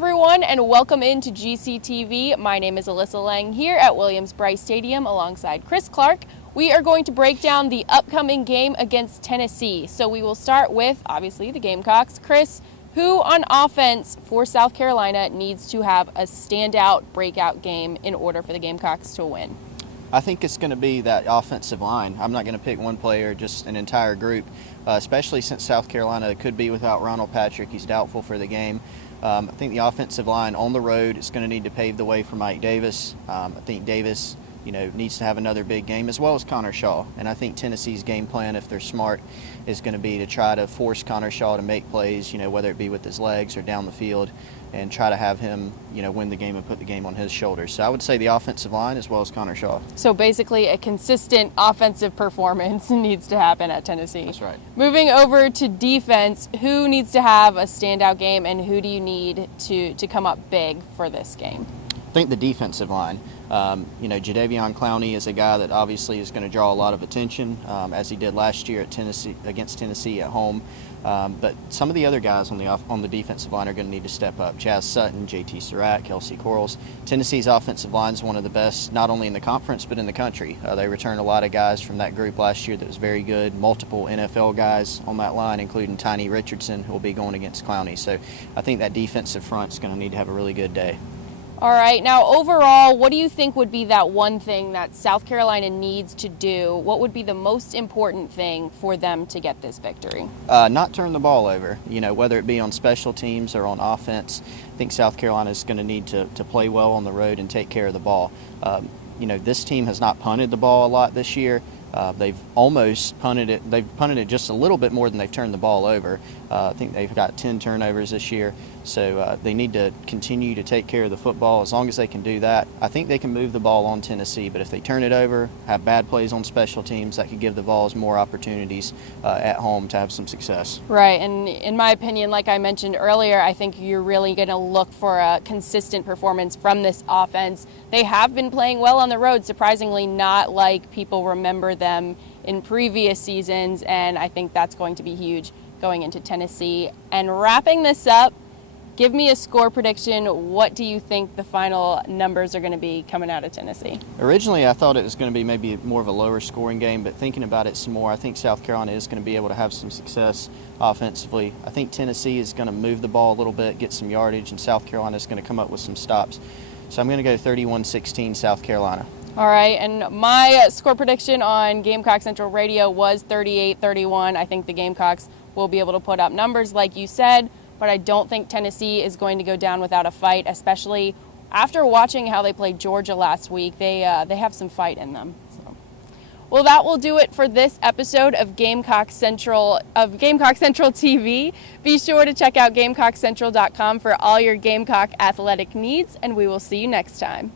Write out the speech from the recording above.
everyone, and welcome into GCTV. My name is Alyssa Lang here at Williams-Brice Stadium alongside Chris Clark. We are going to break down the upcoming game against Tennessee. So we will start with, obviously, the Gamecocks. Chris, who on offense for South Carolina needs to have a standout breakout game in order for the Gamecocks to win? I think it's going to be that offensive line. I'm not going to pick one player, just an entire group, especially since South Carolina could be without Ronald Patrick. He's doubtful for the game. I think the offensive line on the road is going to need to pave the way for Mike Davis. I think Davis, needs to have another big game, as well as Connor Shaw. And I think Tennessee's game plan, if they're smart, is going to be to try to force Connor Shaw to make plays, whether it be with his legs or down the field, and try to have him, win the game and put the game on his shoulders. So I would say the offensive line as well as Connor Shaw. So basically a consistent offensive performance needs to happen at Tennessee. That's right. Moving over to defense, who needs to have a standout game and who do you need to come up big for this game? I think the defensive line. Jadeveon Clowney is a guy that obviously is going to draw a lot of attention, as he did last year at against Tennessee at home. But some of the other guys on the defensive line are going to need to step up. Chaz Sutton, J.T. Surratt, Kelsey Quarles. Tennessee's offensive line is one of the best, not only in the conference but in the country. They returned a lot of guys from that group last year that was very good. Multiple NFL guys on that line, including Tiny Richardson, who will be going against Clowney. So I think that defensive front is going to need to have a really good day. All right. Now, overall, what do you think would be that one thing that South Carolina needs to do? What would be the most important thing for them to get this victory? Not turn the ball over, whether it be on special teams or on offense. I think South Carolina is going to need to play well on the road and take care of the ball. This team has not punted the ball a lot this year. They've almost punted it. They've punted it just a little bit more than they've turned the ball over. I think they've got 10 turnovers this year. So they need to continue to take care of the football. As long as they can do that, I think they can move the ball on Tennessee. But if they turn it over, have bad plays on special teams, that could give the Vols more opportunities at home to have some success. Right, and in my opinion, like I mentioned earlier, I think you're really going to look for a consistent performance from this offense. They have been playing well on the road, surprisingly not like people remember them in previous seasons, and I think that's going to be huge going into Tennessee. And wrapping this up, give me a score prediction. What do you think the final numbers are going to be coming out of Tennessee? Originally, I thought it was going to be maybe more of a lower scoring game, but thinking about it some more, I think South Carolina is going to be able to have some success offensively. I think Tennessee is going to move the ball a little bit, get some yardage, and South Carolina is going to come up with some stops. So I'm going to go 31-16 South Carolina. All right, and my score prediction on Gamecock Central Radio was 38-31. I think the Gamecocks will be able to put up numbers like you said, but I don't think Tennessee is going to go down without a fight, especially after watching how they played Georgia last week. They have some fight in them. So. Well, that will do it for this episode of Gamecock Central TV. Be sure to check out GamecockCentral.com for all your Gamecock athletic needs, and we will see you next time.